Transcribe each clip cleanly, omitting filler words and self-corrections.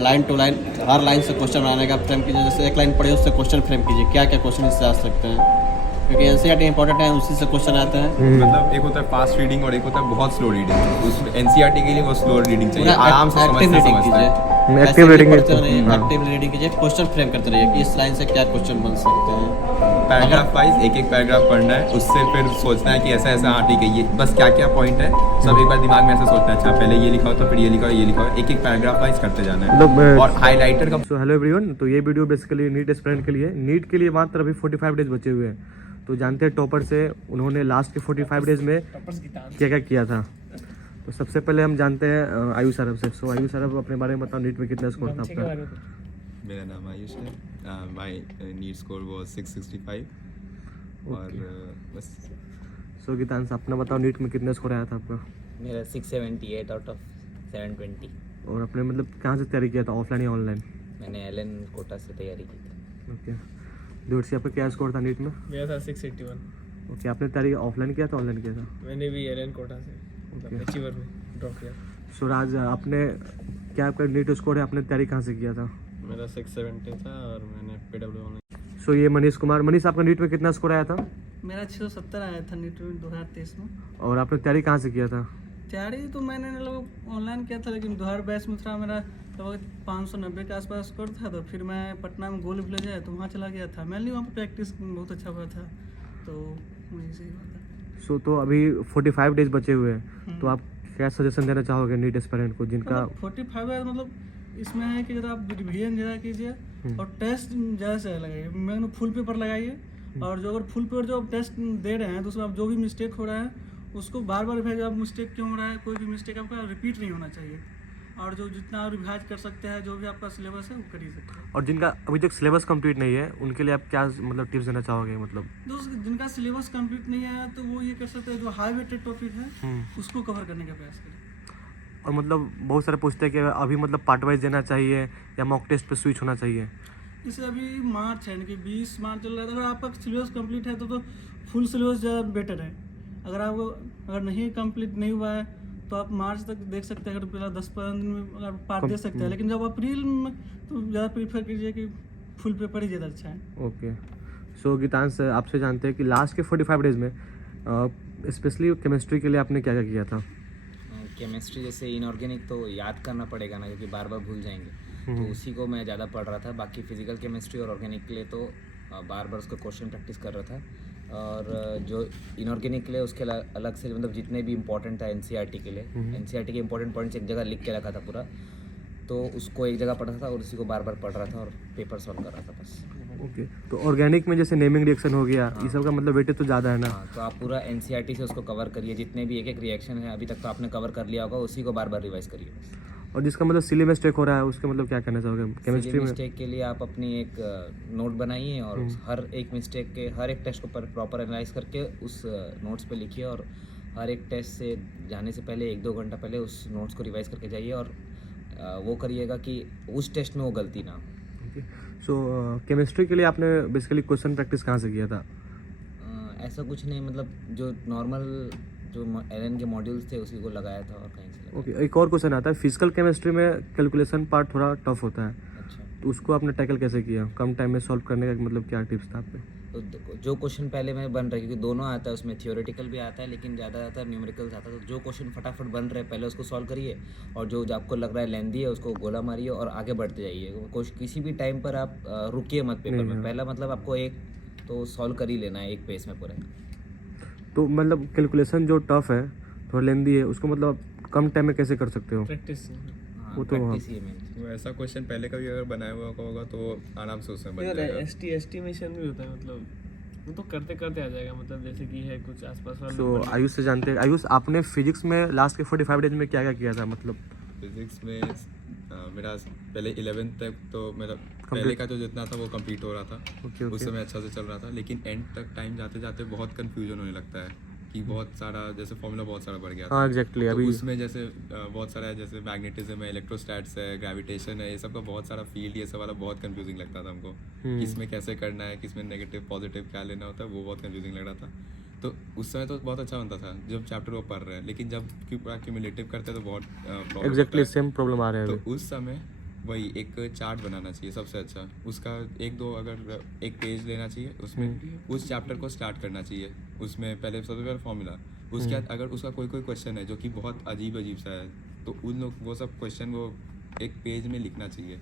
Line to line हर line से question बनाने का फ्रेम कीजिए। जैसे एक लाइन पढ़े उससे क्वेश्चन फ्रेम कीजिए, क्या क्या क्वेश्चन इससे आ सकते हैं, क्योंकि एनसीईआरटी इंपॉर्टेंट है, उसी से क्वेश्चन आते हैं। मतलब एक होता है फास्ट रीडिंग और एक होता है बहुत स्लो रीडिंग। उस एनसीईआरटी के लिए वो स्लो रीडिंग चाहिए, आराम से एक्टिव रीडिंग कीजिए, एक्टिव रीडिंग एक्टिव रीडिंग कीजिए, क्वेश्चन फ्रेम करते रहिए कि इस लाइन से क्या क्वेश्चन बन सकते हैं। पैराग्राफ वाइज एक एक पैराग्राफ पढ़ना है, उससे फिर सोचना है कि ऐसा ऐसा हाँ ठीक है, ये बस क्या क्या पॉइंट है सब एक बार दिमाग में ऐसे सोचना है। अच्छा पहले ये लिखा हो तो फिर ये लिखा हो, ये लिखा हो, एक एक पैराग्राफ वाइज करते जाना है। और हाईलाइटर का सो हेलो एवरीवन, तो ये वीडियो बेसिकली नीट एस्पिरेंट के लिए, नीट के लिए मात्र अभी 45 डेज बचे हुए हैं। तो जानते हैं टॉपर से उन्होंने लास्ट के 45 डेज में क्या क्या किया था। तो सबसे पहले हम जानते हैं आयुष अरब से। सो आयुष अरब, अपने बारे में बताओ, नीट में कितना स्कोर था आपका? मेरा नाम आयुष है, माय नीट स्कोर वाज 665 और बस। सो गीतांश, अपना बताओ, नीट में कितना स्कोर आया था आपका? मेरा 678 आउट ऑफ 720। और अपने मतलब कहाँ से तैयारी किया था, ऑफलाइन या ऑनलाइन? मैंने एलन कोटा से तैयारी की थी। ओके, दूर से आपका क्या स्कोर था नीट में? मेरा था 681। ओके, आपने तैयारी ऑफलाइन किया था ऑनलाइन किया था? मैंने भी एलन कोटा से Okay. अचीवर में ड्रॉप किया। सो राज, आपने क्या आपका नीट स्कोर है, आपने तैयारी कहाँ से किया था? मेरा 670 था और मैंने पीडब्ल्यू ऑनलाइन। सो ये मनीष कुमार, मनीष आपका नीट में कितना स्कोर आया था? मेरा 670 आया था नीट में 2023 में। और आपने तैयारी कहाँ से किया था? तैयारी तो मैंने लोग ऑनलाइन किया था, लेकिन 2022 में था मेरा लगभग 590 के आसपास स्कोर था। तो फिर मैं पटना में गोल्ड विलेज है तो वहाँ चला गया था। मैंने वहाँ पर प्रैक्टिस बहुत अच्छा हुआ था, तो वहीं से ही हुआ था। सो तो अभी 45 डेज बचे हुए हैं, तो आप क्या सजेशन देना चाहोगे नीट एस्पिरेंट को जिनका 45 है? मतलब इसमें है कि अगर आप रिवीजन ज़्यादा कीजिए और टेस्ट ज़्यादा से लगाइए। मैंने फुल पेपर लगाइए, और जो अगर फुल पेपर जो आप टेस्ट दे रहे हैं तो उसमें आप जो भी मिस्टेक हो रहा है उसको बार बार रिवाइज, आप मिस्टेक क्यों हो रहा है, कोई भी मिस्टेक आपका रिपीट नहीं होना चाहिए। और जो जितना आप रिवाइज कर सकते हैं, जो भी आपका सिलेबस है वो कर ही सकते हैं। और जिनका अभी तक सिलेबस कंप्लीट नहीं है उनके लिए आप क्या मतलब टिप्स देना चाहोगे? मतलब दोस्त, जिनका सिलेबस कंप्लीट नहीं है तो वो ये कर सकते हैं, जो हाई वेटेड टॉपिक है उसको कवर करने का प्रयास करें। और मतलब बहुत सारे पूछते हैं कि अभी मतलब पार्ट वाइज देना चाहिए या मॉक टेस्ट पे स्विच होना चाहिए। जैसे अभी मार्च है, यानी कि 20 मार्च चल रहा है, तो अगर आपका सिलेबस कंप्लीट है तो फुल सिलेबस ज़्यादा बेटर है। अगर नहीं कंप्लीट नहीं हुआ है तो आप मार्च तक देख सकते हैं, अगर पहला 10-15 दिन में अगर पार्ट दे सकते हैं। लेकिन जब अप्रैल में तो ज़्यादा प्रीफर कीजिए कि फुल पेपर ही ज़्यादा अच्छा है। ओके, सो गीतांश, आपसे जानते हैं कि लास्ट के 45 डेज में स्पेशली केमिस्ट्री के लिए आपने क्या क्या किया था? केमिस्ट्री जैसे इनऑर्गेनिक तो याद करना पड़ेगा ना, क्योंकि बार बार भूल जाएंगे, तो उसी को मैं ज़्यादा पढ़ रहा था। बाकी फिजिकल केमिस्ट्री और ऑर्गेनिक के लिए तो बार बार उसको क्वेश्चन प्रैक्टिस कर रहा था। और जो इनऑर्गेनिक के लिए उसके अलग से मतलब जितने भी इंपॉर्टेंट था एनसीईआरटी के लिए, एनसीईआरटी के इंपॉर्टेंट पॉइंट्स एक जगह लिख के रखा था पूरा, तो उसको एक जगह पढ़ा था और उसी को बार बार पढ़ रहा था और पेपर सॉल्व कर रहा था बस। ओके, तो ऑर्गेनिक में जैसे नेमिंग रिएक्शन हो गया, ये सब का मतलब वेटेज तो ज़्यादा है ना? हाँ, तो आप पूरा एनसीईआरटी से उसको कवर करिए, जितने भी एक एक रिएक्शन है अभी तक तो आपने कवर कर लिया होगा, उसी को बार बार रिवाइज करिए बस। और जिसका मतलब सिली मिस्टेक हो रहा है उसके मतलब क्या करना चाहोगे केमिस्ट्री में? मिस्टेक के लिए आप अपनी एक नोट बनाइए और हर एक मिस्टेक के हर एक टेस्ट को प्रॉपर एनालाइज करके उस नोट्स पे लिखिए, और हर एक टेस्ट से जाने से पहले 1-2 घंटा पहले उस नोट्स को रिवाइज करके जाइए, और वो करिएगा कि उस टेस्ट में वो गलती ना हो। ओके, सो केमिस्ट्री के लिए आपने बेसिकली क्वेश्चन प्रैक्टिस कहाँ से किया था? ऐसा कुछ नहीं, मतलब जो नॉर्मल जो एलन के मॉड्यूल्स थे उसी को लगाया था और कहीं से लगाया। ओके, एक और क्वेश्चन आता है, फिजिकल केमिस्ट्री में कैलकुलेशन पार्ट थोड़ा टफ होता है, अच्छा, तो उसको आपने टैकल कैसे किया? कम टाइम में सॉल्व करने का मतलब क्या टिप्स था आपके? तो जो क्वेश्चन पहले में बन रहा है, क्योंकि दोनों आता है उसमें, थियोरेटिकल भी आता है लेकिन ज़्यादातर न्यूमेरिकल्स आता है, तो जो क्वेश्चन फटाफट बन रहे हैं पहले उसको सॉल्व करिए, और जो आपको लग रहा है लेंदी है उसको गोला मारिए और आगे बढ़ते जाइए। किसी भी टाइम पर आप रुकिए मत पेपर में, पहला मतलब आपको एक तो सॉल्व कर ही लेना है एक पेज में पूरा। तो मतलब कैलकुलेशन जो टफ है, थोड़ा लेंदी है, उसको मतलब आप कम टाइम में कैसे कर सकते हो? प्रैक्टिस हाँ, वो तो practice ही है main। वो ऐसा क्वेश्चन पहले कभी अगर बनाया हुआ होगा तो आराम से उसमें बन जाएगा। एस्टिमेशन भी होता है, मतलब वो तो करते करते आ जाएगा। मतलब जैसे कि है कुछ आसपास वाला सो आयुष से जानते हैं, आयुष आपने फिजिक्स में लास्ट के 45 डेज में क्या क्या किया था? मतलब फिजिक्स में मेरा पहले 11th तक तो मेरा पहले का जो जितना था वो कंप्लीट हो रहा था। ओके, उस समय अच्छा से चल रहा था, लेकिन एंड तक टाइम जाते जाते बहुत कंफ्यूजन होने लगता है कि बहुत सारा जैसे फॉर्मूला बहुत सारा बढ़ गया था। हाँ एग्जैक्टली, तो अभी उसमें जैसे बहुत सारा है, जैसे मैग्नेटिज्म है, इलेक्ट्रोस्टैट्स है, ग्रेविटेशन है, ये सब का बहुत सारा फील्ड, ये सब वाला बहुत कंफ्यूजिंग लगता था हमको, किसमें कैसे करना है, किसमें नेगेटिव पॉजिटिव क्या लेना होता है, वो बहुत कंफ्यूजिंग लग रहा था। तो उस समय तो बहुत अच्छा बनता था जब चैप्टर वो पढ़ रहे हैं, लेकिन जब क्यूमुलेटिव करते हैं तो बहुत प्रॉब्लम एग्जैक्टली सेम प्रॉब्लम आ रहा है तो अभी। उस समय वही एक चार्ट बनाना चाहिए सबसे अच्छा, उसका एक दो अगर एक पेज लेना चाहिए, उसमें उस चैप्टर को स्टार्ट करना चाहिए, उसमें पहले सबसे पहले फॉर्मूला, उसके बाद अगर उसका कोई क्वेश्चन है जो कि बहुत अजीब अजीब सा है, तो उन लोग वो सब क्वेश्चन वो एक पेज में लिखना चाहिए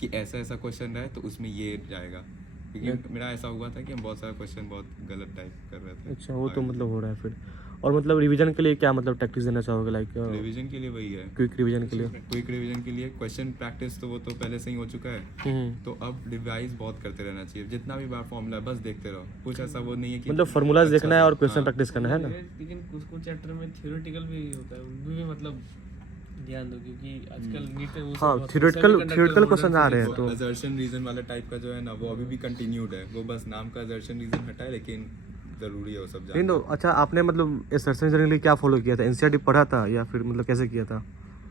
कि ऐसा ऐसा क्वेश्चन रहे तो उसमें ये जाएगा, क्योंकि मेरा ऐसा हुआ था कि हम बहुत सारा क्वेश्चन बहुत गलत टाइप कर रहे थे। अच्छा, वो तो मतलब हो रहा है फिर। और मतलब रिवीजन के लिए क्या मतलब टैक्टिक्स देना चाहोगे, लाइक रिवीजन के लिए वही है, क्विक रिवीजन के लिए? क्विक रिवीजन के लिए क्वेश्चन प्रैक्टिस तो वो तो पहले से ही हो चुका है, तो अब रिवाइज बहुत करते रहना चाहिए, जितना भी बार फॉर्मूला बस देखते रहो, कुछ ऐसा वो नहीं है कि मतलब फार्मूलाज देखना है और क्वेश्चन हाँ। प्रैक्टिस करना है ना? लेकिन कुछ कुछ चैप्टर में थ्योरेटिकल भी होता है, उनमें भी मतलब ध्यान दो, क्योंकि आजकल नीट में वो सब हाँ, बहुत- theoretical semiconductor क्वेश्चन आ रहे हैं वो तो assertion reason वाला टाइप का जो है ना, वो अभी भी कंटिन्यूड है, वो बस नाम का assertion reason हटा है, लेकिन जरूरी है वो सब नहीं जानना। तो अच्छा, आपने मतलब असर्शन रीजन के लिए क्या फॉलो किया था? एनसीईआरटी पढ़ा था या फिर मतलब कैसे किया था?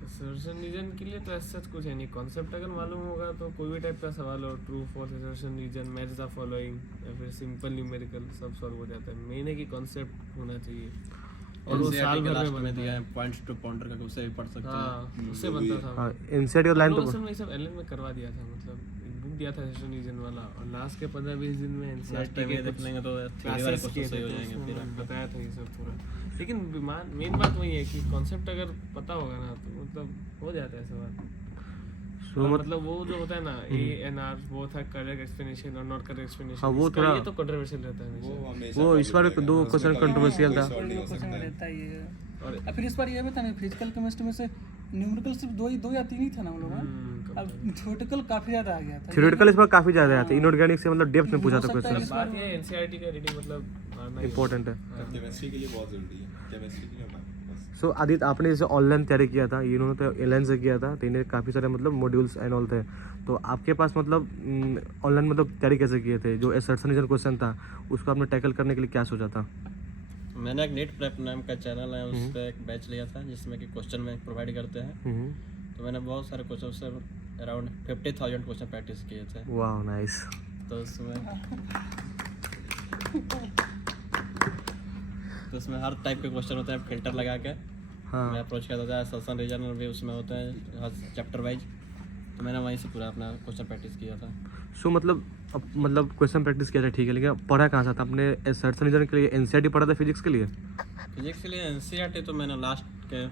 असर्शन रीजन के लिए तो ऐसा कुछ है नहीं, कॉन्सेप्ट अगर मालूम होगा तो कोई भी टाइप का सवाल हो, true false assertion reason, match the following या फिर सिंपल न्यूमेरिकल, सब सॉल्व हो जाता है। मेन है कि कॉन्सेप्ट होना चाहिए, और वो साल भर में बनता दिया है। है पॉइंट टू पॉइंटर का, उससे भी पढ़ सकते हैं। हाँ, उससे बनता था। हाँ, एनसीईआरटी का लाइन हम तो लोग असल में ये सब एलएन में करवा दिया था, मतलब एक बुक दिया था असर्शन रीजन वाला, और लास्ट के 15-20 दिन में लास्ट एनसीईआरटी टाइम के ये देख लेंगे तो थ्योरी वाले क्लासेस किए क्वेश्चन थे, सही हो तो जाएंगे उसमें फिर उन्होंने आपका। बताया था ये सब पूरा। लेकिन मेन बात वही है कि कॉन्सेप्ट अगर पता होगा ना तो मतलब हो जाता है सवाल। So, और मतलब वो जो होता है ना ANR, वो था करेक्ट एक्सप्लेनेशन और नॉट करेक्ट एक्सप्लेनेशन। हाँ, वो थोड़ा- ये तो कंट्रोवर्शियल रहता है वो हमेशा। हमेशा वो इस बार problem दो रहेगा, क्वेश्चन उसमें कभी controversial कोई था। sort नहीं हो सकता है। रहता ही है। और और फिर इस बार ये भी था ना, फिजिकल केमिस्ट्री में से न्यूमेरिकल सिर्फ दो या तीन ही था ना हम लोग में। अब थ्योरेटिकल काफी ज्यादा आ गया था। थ्योरेटिकल इस बार काफी ज्यादा आया था, इनऑर्गेनिक से मतलब डेप्थ में पूछा था हो सकता है क्वेश्चन। बात ये एनसीईआरटी का रीडिंग मतलब मानना ही इंपॉर्टेंट है। हाँ। केमिस्ट्री के लिए बहुत जरूरी है, केमिस्ट्री के लिए हमारा बस। सो आदित्य, आपने जैसे ऑनलाइन तैयारी किया था, इन्होंने तो एलाइन से किया था, तो इन्हें काफ़ी सारे मतलब मॉड्यूल्स एंड ऑल थे, तो आपके पास मतलब ऑनलाइन मतलब तैयारी कैसे किए थे? जो असर्शन रीजन क्वेश्चन था उसको आपने टैकल करने के लिए क्या सोचा था? मैंने एक नेट प्रेप नाम का चैनल है, उस पर एक बैच लिया था जिसमें कि क्वेश्चन में प्रोवाइड करते हैं। तो मैंने बहुत सारे क्वेश्चन से अराउंड 50,000 क्वेश्चन प्रैक्टिस किए थे। वाह, नाइस। तो उसमें हर टाइप के क्वेश्चन होते हैं, फिल्टर लगा के हाँ, मैं अप्रोच करता था। असर्शन रीजन भी उसमें होता है हर चैप्टर वाइज, तो मैंने वहीं से पूरा अपना क्वेश्चन प्रैक्टिस किया था। सो मतलब अब मतलब क्वेश्चन प्रैक्टिस किया था, ठीक है, लेकिन पढ़ा कहाँ से था आपने? असर्शन रीजन के लिए एनसीईआरटी पढ़ा था, फिजिक्स के लिए? फिजिक्स के लिए एनसीईआरटी तो मैंने लास्ट के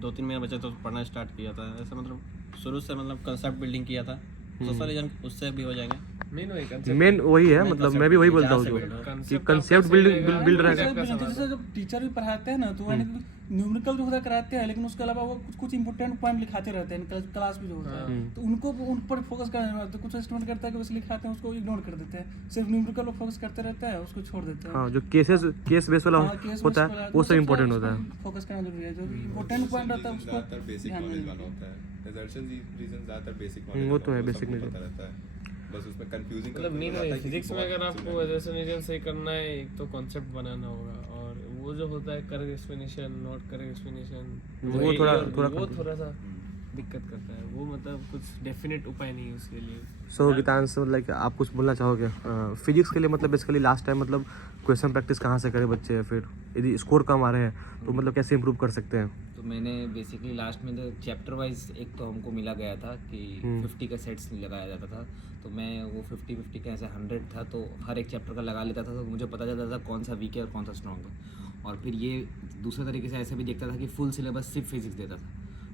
2-3 महीने बचे तो पढ़ना स्टार्ट किया था। ऐसा मतलब शुरू से मतलब कंसेप्ट बिल्डिंग किया था। सोशल रीजन उससे भी हो जाएंगे। मेन वही concept मेन वही है, Main मतलब concept मैं भी वही जहाँ बोलता हूँ से जो build हो। कि Concept कंसेप्ट आपका बिल्ड सही रहेगा, बिल्ड तो रहेगा। का सवाल जैसे जब टीचर भी पढ़ाते हैं ना, तो यानी न्यूमेरिकल जो होता है कराते हैं, लेकिन उसके अलावा वो कुछ इंपॉर्टेंट पॉइंट लिखाते रहते हैं क्लास में जो होता है, तो उनको उन पर फोकस करना है। तो कुछ स्टूडेंट करता है कि बस लिखाते हैं, उसको इग्नोर कर देते हैं, सिर्फ न्यूमेरिकल पर फोकस करते रहता है, उसको छोड़ देते हैं। हाँ, जो केस बेस वाला हाँ, केस होता बेस है वाला, वो सब सबसे इम्पोर्टेंट उस होता पर है। फोकस करना जरूरी है। जो भी इंपॉर्टेंट पॉइंट होता है ज़्यादातर उसको बेसिक ध्यान में नॉलेज वाला रखना। होता है, assertion reason ज़्यादातर बेसिक नॉलेज वो तो है, सबको basic knowledge। पता रहता है, बस उसमें कंफ्यूजिंग मतलब मेन वही फिजिक्स में अगर आपको असर्शन रीजन सही करना है, एक तो कॉन्सेप्ट बनाना होगा, और वो जो होता है correct explanation, not correct explanation, वो थोड़ा थोड़ा सा दिक्कत करता है। वो मतलब कुछ डेफिनेट उपाय नहीं है उसके लिए। सो गीतांश, लाइक आप कुछ बोलना चाहोगे फिजिक्स के लिए? मतलब बेसिकली लास्ट टाइम मतलब क्वेश्चन प्रैक्टिस कहाँ से करें बच्चे, फिर यदि स्कोर कम आ रहे हैं तो मतलब कैसे इंप्रूव कर सकते हैं? तो मैंने बेसिकली लास्ट में तो चैप्टर वाइज एक तो हमको मिला गया था कि 50 का सेट्स लगाया जाता था, तो मैं वो 50-50 का ऐसे 100 था, तो हर एक चैप्टर का लगा लेता था, तो मुझे पता चलता था कौन सा वीक है और कौन सा स्ट्रॉन्ग है। और फिर ये दूसरे तरीके से ऐसे भी देखता था कि फुल सिलेबस सिर्फ फिजिक्स देता था,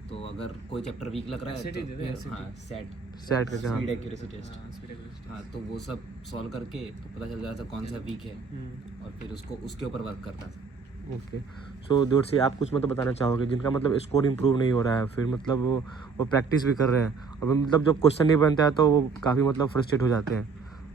तो अगर कोई चैप्टर वीक लग रहा है SAT तो देते हैं, फिर हाँ सेट का जहाँ स्पीड एक्यूरेसी टेस्ट, हाँ, तो वो सब सॉल्व करके तो पता चल जाता था कौन सा वीक है, और फिर उसको उसके ऊपर वर्क करता था। ओके। सो दूर से आप कुछ मतलब बताना चाहोगे जिनका मतलब स्कोर इंप्रूव नहीं हो रहा है, फिर मतलब वो प्रैक्टिस भी कर रहे हैं, और मतलब जब क्वेश्चन नहीं बनता है तो वो काफ़ी मतलब फ्रस्ट्रेट हो जाते हैं,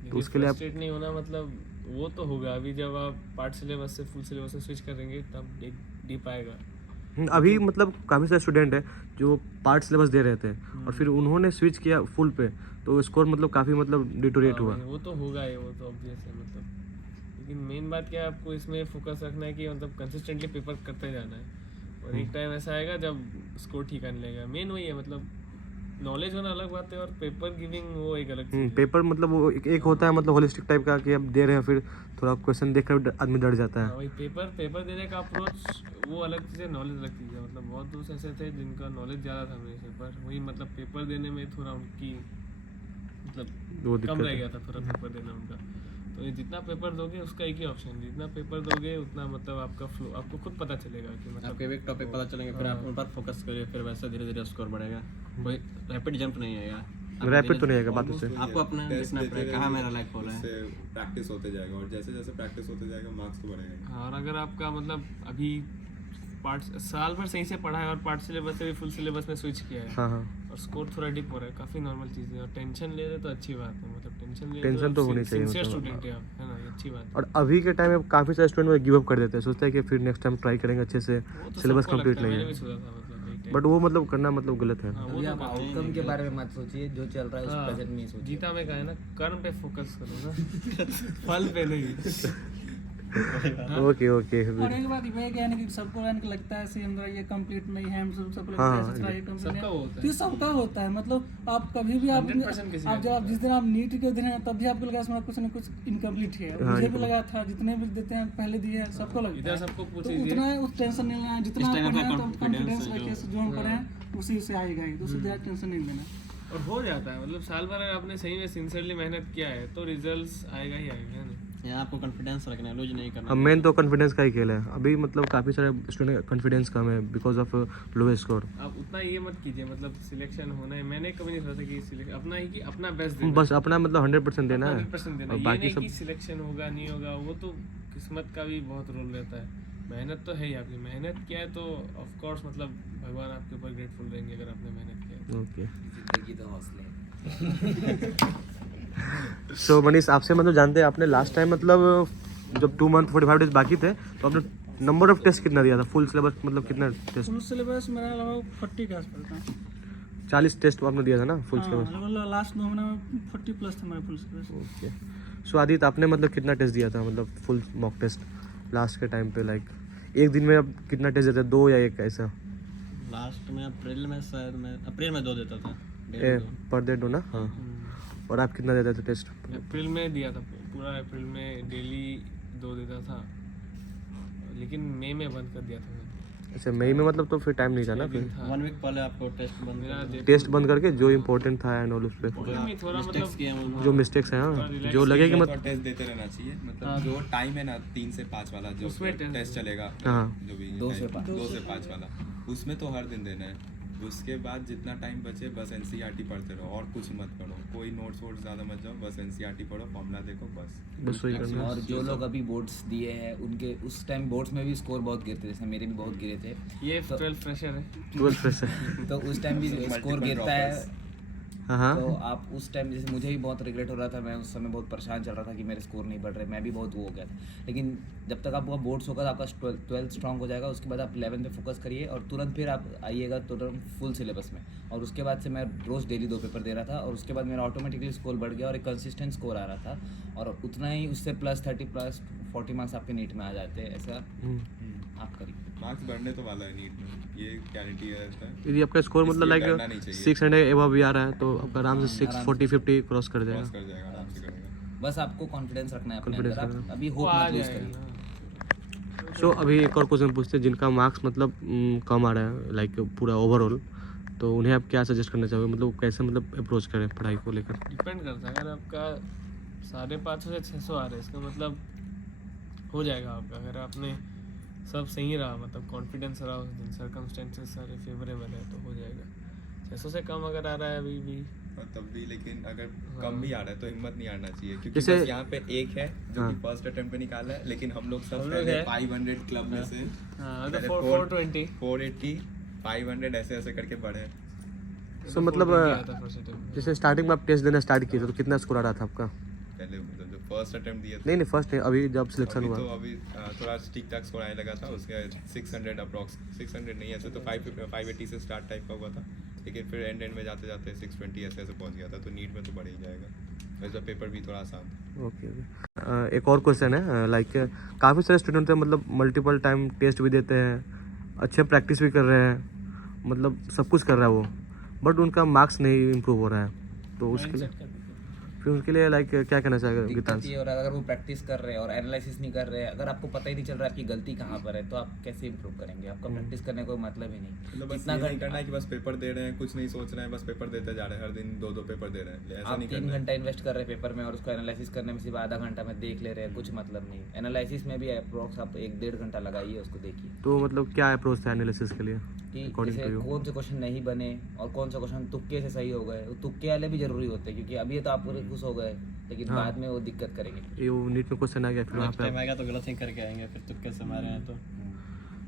तो उसके लिए आप फ्रस्ट्रेट नहीं होना मतलब वो तो होगा। अभी जब आप पार्ट सिलेबस से फुल सिलेबस से स्विच करेंगे तब एक डीप आएगा। अभी मतलब काफ़ी सारे स्टूडेंट हैं जो पार्ट सिलेबस दे रहे थे और फिर उन्होंने स्विच किया फुल पे, तो स्कोर मतलब काफ़ी मतलब डिटोरेट हुआ। हाँ, वो तो होगा ही, वो तो ऑब्वियस है मतलब। लेकिन मेन बात क्या है, आपको इसमें फोकस रखना है कि मतलब कंसिस्टेंटली पेपर करते जाना है, और एक टाइम ऐसा आएगा जब स्कोर ठीक आने लगेगा। मेन वही है मतलब नॉलेज होना अलग बात है और पेपर गिविंग वो एक अलग चीज़ है। पेपर मतलब वो एक होता है मतलब होलिस्टिक टाइप का कि अब दे रहे हैं फिर थोड़ा क्वेश्चन देख कर आदमी डर जाता हाँ, है। वही पेपर देने का अप्रोच वो अलग चीज़ है, नॉलेज अलग चीज़ है। मतलब बहुत दोस्त ऐसे थे जिनका नॉलेज ज़्यादा था मेरे से, पर वही मतलब पेपर देने में थोड़ा उनकी मतलब वो कम दिक्कत रह है। गया था थोड़ा पेपर देना उनका। तो ये जितना पेपर दोगे उसका एक ही ऑप्शन, जितना पेपर दोगे उतना मतलब आपका फ्लो आपको खुद पता चलेगा कि मतलब आपके एक टॉपिक पता चलेंगे, फिर आप उन पर फोकस करिए, फिर वैसे धीरे धीरे स्कोर बढ़ेगा। कोई रैपिड जंप नहीं आएगा। आपको रैपिड तो धीरे- नहीं आएगा बात उससे। आपको अपना देखना पड़ेगा कहाँ मेरा लाइक हो रहा है। प्रैक्टिस होते जाएगा और जैसे जैसे प्रैक्टिस होते जाएगा मार्क्स तो बढ़ेगा। हाँ, और अगर आपका मतलब अभी पार्ट साल भर सही से पढ़ा है और पार्ट सिलेबस से भी फुल सिलेबस में स्विच किया है हाँ हाँ, और स्कोर थोड़ा डिप हो रहा है, काफ़ी नॉर्मल चीज़ है। और टेंशन ले रहे तो अच्छी बात है, मतलब टेंशन टेंशन तो होनी चाहिए सिंसियर मतलब। स्टूडेंट है आप, है ना, ये अच्छी बात है। और अभी के टाइम में काफ़ी सारे स्टूडेंट गिव अप कर देते हैं, सोचते हैं कि फिर नेक्स्ट टाइम ट्राई करेंगे अच्छे से, वो तो सिलेबस सबको कंप्लीट लगता है, नहीं मैंने भी है। सोचा था मतलब यही बट वो मतलब करना मतलब गलत है। हाँ, वो अभी तो आप करते ही आउटकम के बारे में मत सोचिए, जो चल रहा है हाँ, उस प्रेजेंट में ही सोचिए। गीता में कहा है ना, कर्म पे फोकस करो ना फल पे नहीं। ओके ओके और एक बात ये है कि यानी कि सबको यानी कि लगता है सेम मेरा ये कंप्लीट नहीं है, हम सबको लगता हाँ, है ऐसा ये कंप्लीट सबका होता है। है, तो ये सबका होता है। मतलब आप कभी भी आप 100% किसी आप जब आप जिस दिन आप नीट के दिन हैं तब भी आपको लगा इसमें कुछ ना कुछ इनकम्प्लीट है। मुझे भी लगा था, जितने भी देते हैं पहले दिए हैं सबको लगता इधर है। सबको तो पूछिए उतना उस टेंशन नहीं लेना है, जितना इस आप टाइम पढ़े पे हैं तो कॉन्फिडेंस confidence रखिए, जो हम पढ़े हैं उसी से आएगा ही, तो उससे ज़्यादा टेंशन नहीं लेना। और हो जाता है, मतलब साल भर अगर आपने सही में सिंसियरली मेहनत किया है तो रिजल्ट्स आएगा ही आएगा, है ना। यहाँ आपको कॉन्फिडेंस रखना है, लूज नहीं करना। अब मेन तो कॉन्फिडेंस का ही खेल है। अभी मतलब काफ़ी सारे स्टूडेंट कॉन्फिडेंस कम है बिकॉज ऑफ लो स्कोर। आप उतना ये मत कीजिए, मतलब सिलेक्शन होना है, मैंने कभी नहीं सोचा कि सिलेक्शन अपना ही कि अपना बेस्ट देना बस अपना मतलब 100% देना है 100% देना, और ये बाकी नहीं सब कि सिलेक्शन होगा नहीं होगा, वो तो किस्मत का भी बहुत रोल रहता है। मेहनत तो है ही, आपने मेहनत किया है तो ऑफ कोर्स मतलब भगवान आपके ऊपर ग्रेटफुल रहेंगे अगर आपने मेहनत किया है। ओके। जिंदगी तो हौसले। सो मनीष, आपसे मतलब जानते हैं आपने लास्ट टाइम मतलब जब 2 मंथ 45 डेज बाकी थे तो आपने नंबर ऑफ टेस्ट कितना दिया था? फुल सिलेबस मतलब कितना टेस्ट? फुल सिलेबस मेरा लगभग 40 के आसपास था। 40 टेस्ट आपने दिया था ना फुल सिलेबस? लगभग लास्ट 9 महीने में 40 प्लस था मेरा फुल सिलेबस। ओके। सो आदित्य, आपने मतलब कितना टेस्ट दिया था मतलब फुल मॉक टेस्ट लास्ट के टाइम पे? लाइक एक दिन में आप कितना टेस्ट देते? 2 या 1 ऐसा? लास्ट में अप्रैल में शायद मैं अप्रैल में 2 देता था, डेली 2। पर डे 2 ना? हाँ। और आप कितना देते थे टेस्ट? अप्रैल में दिया था, पूरा अप्रैल में डेली 2 देता था, लेकिन मई में बंद कर दिया था मैंने। अच्छा, मई में मतलब तो फिर टाइम नहीं था ना फिर? 1 वीक पहले आपको टेस्ट बंद मेरा कर टेस्ट बंद करके जो इम्पोर्टेंट था एंड ऑल उस पे नहीं थोड़ा मिस्टेक्स मतलब किए हैं जो मिस्टेक्स हैं, हाँ, जो लगे कि मतलब टेस्ट देते रहना चाहिए, मतलब जो टाइम है ना 3 से 5 वाला जो उसमें टेस्ट चलेगा, हाँ। जो भी 2 से 5 2 से 5 वाला, उसमें तो हर दिन देना है। उसके बाद जितना टाइम बचे बस एनसीईआरटी पढ़ते रहो और कुछ मत पढ़ो, कोई नोट्स वोट्स ज़्यादा मत जाओ, बस एनसीईआरटी पढ़ो, फॉर्मूला देखो बस। बस वही करना है। और जो लोग अभी बोर्ड्स दिए हैं उनके उस टाइम बोर्ड्स में भी स्कोर बहुत गिरते थे, जैसे मेरे भी बहुत गिरे थे। ये 12 फ्रेशर है। 12 फ्रेश है। तो उस टाइम भी स्कोर गिरता है। हाँ हाँ। तो आप उस टाइम जैसे मुझे भी बहुत रिग्रेट हो रहा था, मैं उस समय बहुत परेशान चल रहा था कि मेरे स्कोर नहीं बढ़ रहे, मैं भी बहुत वो हो गया था। लेकिन जब तक आपका बोर्ड्स होगा तो आपका 12th स्ट्रॉन्ग हो जाएगा, उसके बाद आप 11th पे फोकस करिए और तुरंत फिर आप आइएगा तुरंत फुल सिलेबस में। और उसके बाद से मैं रोज़ डेली 2 पेपर दे रहा था और उसके बाद मेरा ऑटोमेटिकली स्कोर बढ़ गया और एक कंसिस्टेंट स्कोर आ रहा था, और उतना ही उससे +30 +40 मार्क्स आपके नीट में आ जाते हैं। ऐसा आप करिए। मार्क्स बढ़ने तो वाला है नीट में, ये गारंटी है रहता है। यदि आपका स्कोर मतलब इसलिए डरना नहीं लाइक चाहिए। 600 एबव भी आ रहा है तो आपका आराम से 640-50 क्रॉस कर क्रॉस जाएगा। कर जाएगा, आराम से करेगा। बस आपको कॉन्फिडेंस रखना है अपने Confidence अंदर, रखना आप अभी वो होप आ मत लूज जाएगा करिए। ना। सो अभी एक और क्वेश्चन पूछते हैं, जिनका मार्क्स मतलब कम आ रहा है लाइक पूरा ओवरऑल, तो उन्हें आप क्या सजेस्ट करना चाहोगे? मतलब कैसे मतलब अप्रोच करें पढ़ाई को लेकर? डिपेंड करता है, अगर आपका 550 से 600 आ रहा है इसका मतलब हो जाएगा आपका। अगर आपने सब सही रहा, मतलब कॉन्फिडेंस रहा उस दिन, सर्कमस्टेंसेस सारे फेवरेबल है तो हो जाएगा। 600 से कम अगर आ रहा है अभी भी और तब भी लेकिन अगर कम भी आ रहा है तो हिम्मत नहीं हारना चाहिए, क्योंकि जैसे- बस यहाँ पे एक है जो हाँ। कि फर्स्ट अटेम्प्ट पे निकाला है, लेकिन हम लोग सब हम लोग पहले है। 500 क्लब में से हाँ, पहले तो 420 480 500 ऐसे ऐसे करके बढ़े। सो मतलब 420 आया था first attempt में। जैसे स्टार्टिंग में आप टेस्ट देना स्टार्ट किए थे तो कितना स्कोर आ रहा था आपका? पहले मतलब जो फर्स्ट अटेम्प्ट दिए थे, नहीं फर्स्ट नहीं, अभी जब सिलेक्शन अभी हुआ। तो अभी थोड़ा ठीक ठाक स्कोर आने लगा था, उसके 600 अप्रॉक्स 600 नहीं, ऐसे तो 580 से स्टार्ट टाइप का हुआ था, लेकिन फिर एंड में जाते जाते 620 ऐसे ऐसे पहुंच गया था, तो नीट में तो बढ़ ही जाएगा। वैसे पेपर भी थोड़ा आसान था। Okay okay. एक और क्वेश्चन है, लाइक काफ़ी सारे स्टूडेंट हैं मतलब मल्टीपल टाइम टेस्ट भी देते हैं, अच्छे प्रैक्टिस भी कर रहे हैं, मतलब सब कुछ कर रहा है वो, बट उनका मार्क्स नहीं इम्प्रूव हो रहा है, तो उसके लिए फिर उसके लिए लाइक क्या कहना चाहेगा दिक्कत गीतांश? ये हो रहा है, अगर वो प्रैक्टिस कर रहे हैं और एनालिसिस नहीं कर रहे हैं, अगर आपको पता ही नहीं चल रहा है आपकी गलती कहाँ पर है, तो आप कैसे इंप्रूव करेंगे? आपका प्रैक्टिस करने का कोई मतलब ही नहीं। मतलब बस इतना ये नहीं घंटा करना है कि बस पेपर दे रहे हैं, कुछ नहीं सोच रहे हैं, बस पेपर देते जा रहे हैं, हर दिन 2-2 पेपर दे रहे हैं, ऐसा आप नहीं 3 करना है। घंटा इन्वेस्ट कर रहे हैं पेपर में और उसको एनालिसिस करने में सिर्फ आधा घंटा में देख ले रहे हैं, कुछ मतलब नहीं। एनालिसिस में भी अप्रोक्स आप 1-1.5 घंटा लगाइए, उसको देखिए तो मतलब क्या अप्रोच था एनालिसिस के लिए कि अकॉर्डिंग जैसे टू यू? कौन से क्वेश्चन नहीं बने और कौन सा क्वेश्चन तुक्के से सही हो गए। वो तुक्के वाले भी जरूरी होते हैं, क्योंकि अभी तो आप पूरे खुश हो गए, लेकिन हाँ। बाद में वो दिक्कत करेंगे। ये वो नीट में क्वेश्चन आ गया, फिर वहाँ नेक्स्ट पे टाइम आएगा तो गलत ही करके आएंगे, फिर तुक्के से मारे हैं तो।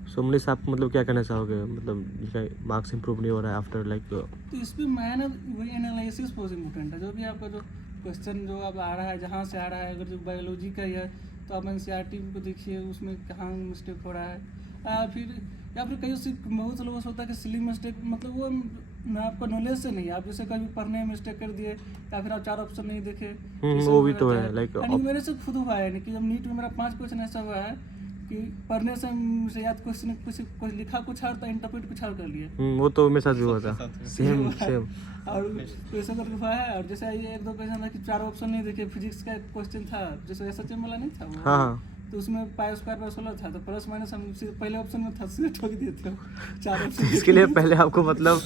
सोमनी साहब मतलब क्या कहना चाहोगे, मतलब मार्क्स इंप्रूव नहीं हो रहा है आफ्टर लाइक? तो इसमें मैन वही एनालिसिस बहुत इम्पोर्टेंट है। जो भी आपका जो क्वेश्चन जो अब आ रहा है, जहाँ से आ रहा है, अगर जो बायोलॉजी का ही है तो आप एनसीईआरटी को देखिए, उसमें कहाँ मिस्टेक हो रहा है। या फिर कई बहुत लोगों से होता है कि सिली मिस्टेक, मतलब वो ना आपका नॉलेज से नहीं, आप जैसे कभी पढ़ने में मिस्टेक कर दिए या फिर आप 4 ऑप्शन नहीं देखे, वो भी तो है लाइक यानी मेरे से खुद हुआ है कि जब नीट में मेरा 5 क्वेश्चन ऐसा हुआ है कि पढ़ने से मुझे याद क्वेश्चन कुछ लिखा कुछ और था, इंटरप्रेट कुछ और कर लिए। वो तो मेरे साथ भी हुआ था, सेम सेम। और वैसा करके हुआ है। और जैसे ये 1-2 क्वेश्चन था कि 4 ऑप्शन नहीं देखे, फिजिक्स का एक क्वेश्चन था जैसे SHM वाला नहीं था वो, हाँ तो उसमें पाई स्क्वायर बाय 16 था, तो प्लस माइनस हम पहले ऑप्शन में था, सीधे ठोक दिए थे 4 ऑप्शन। इसके लिए पहले आपको मतलब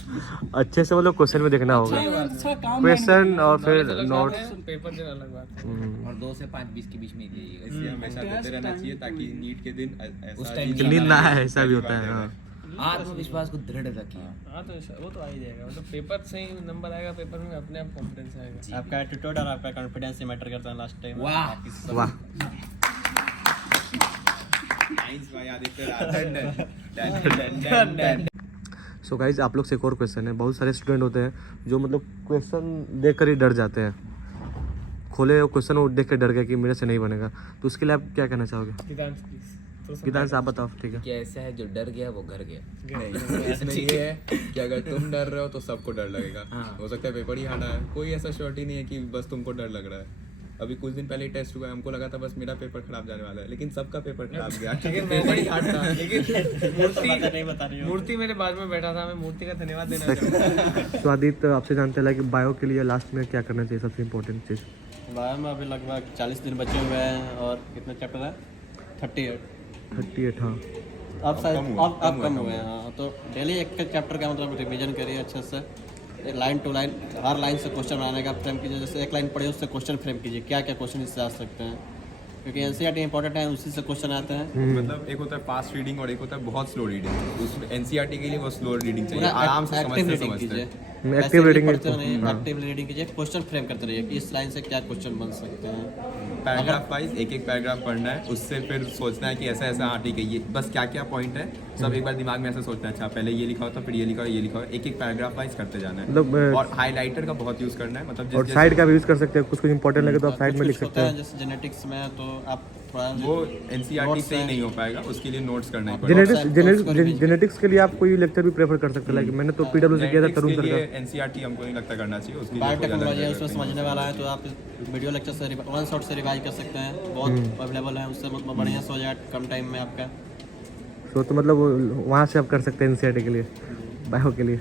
अच्छे से मतलब क्वेश्चन में देखना होगा, अच्छा काम क्वेश्चन और फिर नोट्स। पेपर देना अलग बात है। और 2 से 5-20 के बीच में ही दीजिएगा। इसलिए हमेशा देते रहना चाहिए ताकि नीट के दिन उस ऐसा टाइम नींद ना आए, ऐसा भी होता है। हाँ आत्मविश्वास को दृढ़ रखिए। हाँ तो वो तो आ ही जाएगा, मतलब पेपर से ही नंबर आएगा, पेपर में अपने आप कॉन्फिडेंस आएगा। आपका एटीट्यूड और आपका कॉन्फिडेंस ही मैटर करता है लास्ट टाइम। वाह वाह। साइंस भाई आदित्य राज। सो गाइज आप लोग से एक और क्वेश्चन है। बहुत सारे स्टूडेंट होते हैं जो मतलब क्वेश्चन देख कर ही डर जाते हैं, खोले क्वेश्चन और देख कर डर गए कि मेरे से नहीं बनेगा, तो उसके लिए आप क्या कहना चाहोगे? गीतांश प्लीज तो गीतांश आप बताओ। ठीक है, क्या ऐसा है जो डर गया वो घर गया। नहीं, इसमें ये है कि अगर तुम डर रहे हो तो सबको डर लगेगा। हाँ। हो सकता है पेपर ही हार्ड है, कोई ऐसा श्योरिटी नहीं है कि बस तुमको डर लग रहा है। अभी कुछ दिन पहले टेस्ट हुआ है, हमको लगा था बस मेरा पेपर खराब जाने वाला है, लेकिन सबका पेपर खराब गया क्योंकि पेपर ही हार्ड था। लेकिन नहीं बता रही हो। मूर्ति मेरे बाजू में बैठा था, मैं मूर्ति का धन्यवाद देना चाहता हूँ। तो आदित्य आपसे जानते हैं कि बायो के लिए लास्ट में क्या करना चाहिए, सबसे इम्पोर्टेंट चीज़? बायो में अभी लगभग 40 दिन बचे हुए हैं और कितने चैप्टर है? 38। 38। हाँ अब शायद कम हुआ, अब कम हुए हैं। हाँ, तो डेली एक चैप्टर का मतलब रिवीजन करिए अच्छे से, लाइन टू लाइन, हर लाइन से क्वेश्चन बनाने का फ्रेम कीजिए। जैसे एक लाइन पढ़िए उससे क्वेश्चन फ्रेम कीजिए, क्या क्या क्वेश्चन इससे आ सकते हैं, क्योंकि एनसीईआरटी इंपॉर्टेंट है, उसी से क्वेश्चन आते हैं। मतलब एक होता है फास्ट रीडिंग और एक होता है बहुत स्लो रीडिंग। उसमें एनसीईआरटी के लिए वो स्लो रीडिंग चाहिए, पूरा आराम से एक्टिव समझते रीडिंग समझते। कीजिए, एक्टिव रीडिंग एक्टिव रीडिंग कीजिए, क्वेश्चन फ्रेम करते रहिए कि इस लाइन से क्या क्वेश्चन बन सकते हैं। पैराग्राफ वाइज एक एक पैराग्राफ पढ़ना है, उससे फिर सोचना है कि ऐसा ऐसा हाँ ठीक है, ये बस क्या क्या पॉइंट है सब एक बार दिमाग में ऐसा सोचना है। अच्छा पहले ये लिखा होता, फिर ये लिखा हो, ये लिखा हो, एक एक पैराग्राफ वाइज करते जाना है। मतलब और हाईलाइटर का बहुत यूज करना है, मतलब और साइड का भी यूज़ कर सकते हैं, कुछ कुछ इंपॉर्टेंट लगे तो आप साइड में लिख सकते होता है हैं। जैसे जेनेटिक्स में, तो आप थोड़ा वो एनसीईआरटी से ही नहीं हो पाएगा, उसके लिए नोट्स करना ही पड़ेगा। जेनेटिक्स के लिए आप कोई लेक्चर भी प्रेफर कर सकते हैं, लाइक मैंने तो पीडब्ल्यू से किया था, तरुण सर का। एनसीईआरटी हमको नहीं लगता करना चाहिए, उसके लिए बायोटेक्नोलॉजी है उसमें समझने वाला है, तो आप वीडियो लेक्चर से 1 शॉट से रिवाइज कर सकते हैं, बहुत अवेलेबल है, उससे बहुत बढ़िया से हो जाए कम टाइम में आपका। तो मतलब वहाँ से आप कर सकते हैं एनसीईआरटी के लिए, बायो के लिए।